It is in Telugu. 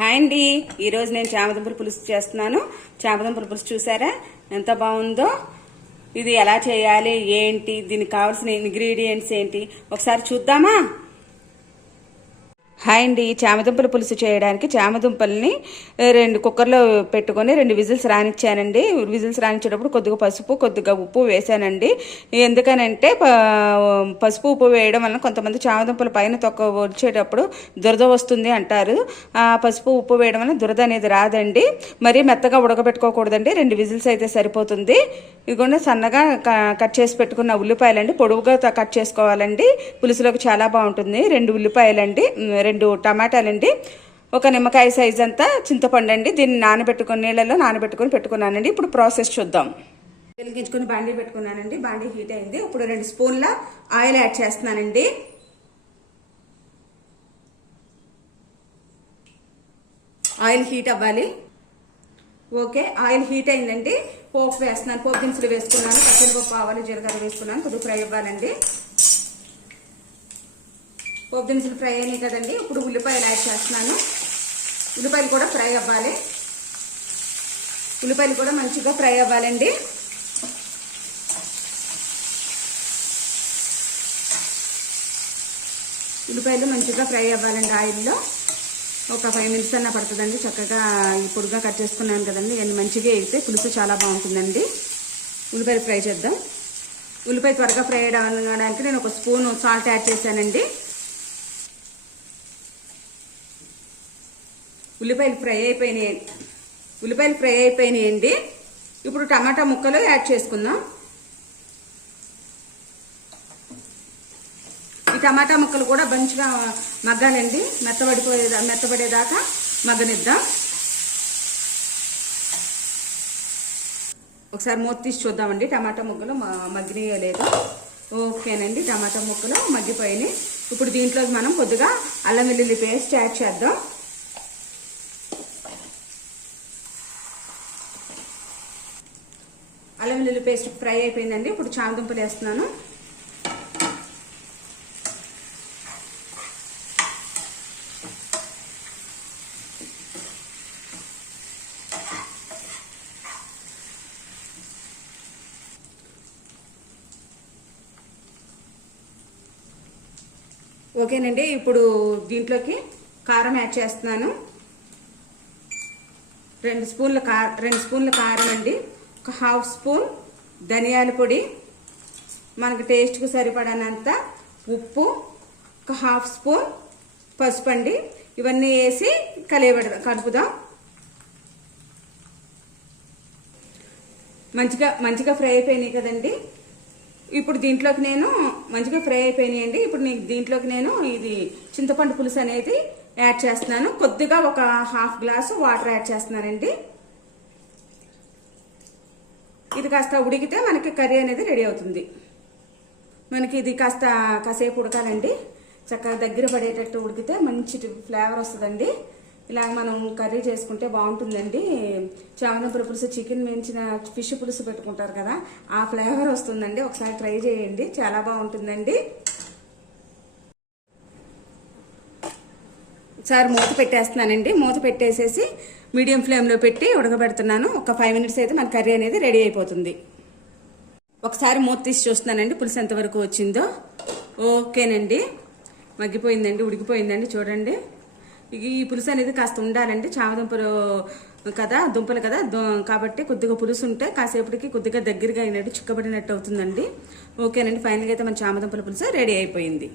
హాయ్ అండి. ఈరోజు నేను చామదుంపల పులుసు చేస్తున్నాను. చామదుంపల పులుసు చూసారా? ఎంత బాగుందో. ఇది ఎలా చేయాలి? ఏంటి? దీనికి కావాల్సిన ఇంగ్రీడియంట్స్ ఏంటి? ఒకసారి చూద్దామా? హాయ్ అండి. చామదుంపల పులుసు చేయడానికి చామదుంపల్ని రెండు కుక్కర్లో పెట్టుకొని రెండు విజిల్స్ రానిచ్చానండి. విజిల్స్ రానిచ్చేటప్పుడు కొద్దిగా పసుపు కొద్దిగా ఉప్పు వేసానండి ఎందుకనంటే పసుపు ఉప్పు వేయడం వలన కొంతమంది చామదుంపల పైన తొక్క వచ్చేటప్పుడు దురద వస్తుంది అంటారు. ఆ పసుపు ఉప్పు వేయడం వలన దురద అనేది రాదండి. మరీ మెత్తగా ఉడకబెట్టుకోకూడదండి. రెండు విజిల్స్ అయితే సరిపోతుంది. ఇదిగోండి సన్నగా క- కట్ చేసి పెట్టుకున్న ఉల్లిపాయలండి. పొడవుగా కట్ చేసుకోవాలండి. పులుసులోకి చాలా బాగుంటుంది. రెండు ఉల్లిపాయలండి. రెండు టమాటాలండి. ఒక నిమ్మకాయ సైజ్ అంతా చింతపండు అండి దీన్ని నానబెట్టుకుని నీళ్ళలో నానబెట్టుకుని పెట్టుకున్నానండి. ఇప్పుడు ప్రాసెస్ చూద్దాం. వెలిగించుకుని బాండీ పెట్టుకున్నానండి. బాండీ హీట్ అయింది. ఇప్పుడు రెండు స్పూన్ల ఆయిల్ యాడ్ చేస్తున్నానండి. ఆయిల్ హీట్ అవ్వాలి. ఓకే ఆయిల్ హీట్ అయిందండి. పోపు వేస్తున్నాను. పోపు దినుసులు వేసుకున్నాను. పచ్చనిపప్పు ఆవాలు జీలకర్ర వేసుకున్నాను. కొద్దిగా ఫ్రై అవ్వాలండి. పోపు దినుసులు ఫ్రై అయినాయి కదండి. ఇప్పుడు ఉల్లిపాయలు యాడ్ చేస్తున్నాను. ఉల్లిపాయలు కూడా ఫ్రై అవ్వాలి. ఉల్లిపాయలు కూడా మంచిగా ఫ్రై అవ్వాలండి. ఉల్లిపాయలు మంచిగా ఫ్రై అవ్వాలండి ఆయిల్లో. ఒక ఫైవ్ మినిట్స్ అన్న పడుతుందండి. చక్కగా ఈ పొడిగా కట్ చేసుకున్నాను కదండి. ఇవన్నీ మంచిగా వేగితే పులుసు చాలా బాగుంటుందండి. ఉల్లిపాయలు ఫ్రై చేద్దాం. ఉల్లిపాయ త్వరగా ఫ్రై అవ్వడానికి నేను ఒక స్పూన్ సాల్ట్ యాడ్ చేశానండి. ఉల్లిపాయలు ఫ్రై అయిపోయినాయి. ఉల్లిపాయలు ఫ్రై అయిపోయినాయండి. ఇప్పుడు టమాటా ముక్కలు యాడ్ చేసుకుందాం. ఈ టమాటా ముక్కలు కూడా మంచిగా మగ్గాలండి. మెత్తబడిపోయే మెత్తబడేదాకా మగ్గనిద్దాం. ఒకసారి మూత తీసి చూద్దామండి. టమాటా ముక్కలు మ- మగ్గినాయో లేదో. ఓకేనండి. టమాటా ముక్కలు మగ్గిపోయినాయి. ఇప్పుడు దీంట్లో మనం కొద్దిగా అల్లం వెల్లుల్లి పేస్ట్ యాడ్ చేద్దాం. అల్లం వెల్లుల్లి పేస్ట్ ఫ్రై అయిపోయిందండి. ఇప్పుడు చామదుంపలు వేస్తున్నాను. ఓకేనండి. ఇప్పుడు దీంట్లోకి కారం యాడ్ చేస్తున్నాను. రెండు స్పూన్ల కారం రెండు స్పూన్ల కారం అండి ఒక హాఫ్ స్పూన్ ధనియాల పొడి. మనకు టేస్ట్కి సరిపడనంత ఉప్పు ఒక హాఫ్ స్పూన్ పసుపు అండి ఇవన్నీ వేసి కలియబెడదాం కలుపుదాం. మంచిగా మంచిగా ఫ్రై అయిపోయినాయి కదండి. ఇప్పుడు దీంట్లోకి నేను మంచిగా ఫ్రై అయిపోయినాయండి. ఇప్పుడు నీకు దీంట్లోకి నేను ఇది చింతపండు పులుసు అనేది యాడ్ చేస్తున్నాను. కొద్దిగా ఒక హాఫ్ గ్లాసు వాటర్ యాడ్ చేస్తున్నానండి. ఇది కాస్త ఉడికితే మనకి కర్రీ అనేది రెడీ అవుతుంది. మనకి ఇది కాస్త కాసేపు ఉడకాలండి. చక్కగా దగ్గర పడేటట్టు ఉడికితే మంచి ఫ్లేవర్ వస్తుందండి. ఇలా మనం కర్రీ చేసుకుంటే బాగుంటుందండి. చామనపుర పులుసు చికెన్ వేయించిన ఫిష్ పులుసు పెట్టుకుంటారు కదా ఆ ఫ్లేవర్ వస్తుందండి. ఒకసారి ట్రై చేయండి. చాలా బాగుంటుందండి. ఒకసారి మూత పెట్టేస్తున్నానండి. మూత పెట్టేసేసి మీడియం ఫ్లేమ్లో పెట్టి ఉడకబెడుతున్నాను. ఒక ఫైవ్ మినిట్స్ అయితే మన కర్రీ అనేది రెడీ అయిపోతుంది. ఒకసారి మూత తీసి చూస్తున్నానండి పులుసు ఎంతవరకు వచ్చిందో. ఓకేనండి. మగ్గిపోయిందండి ఉడికిపోయిందండి చూడండి. ఈ పులుసు అనేది కాస్త ఉండాలండి. చామదుంపలు కదా దుంపలు కదా దు- కాబట్టి కొద్దిగా పులుసు ఉంటే కాసేపటికి కొద్దిగా దగ్గరగా అయినట్టు చిక్కబడినట్టు అవుతుందండి. ఓకేనండి ఫైనల్గా అయితే మన చామదుంపల పులుసు రెడీ అయిపోయింది.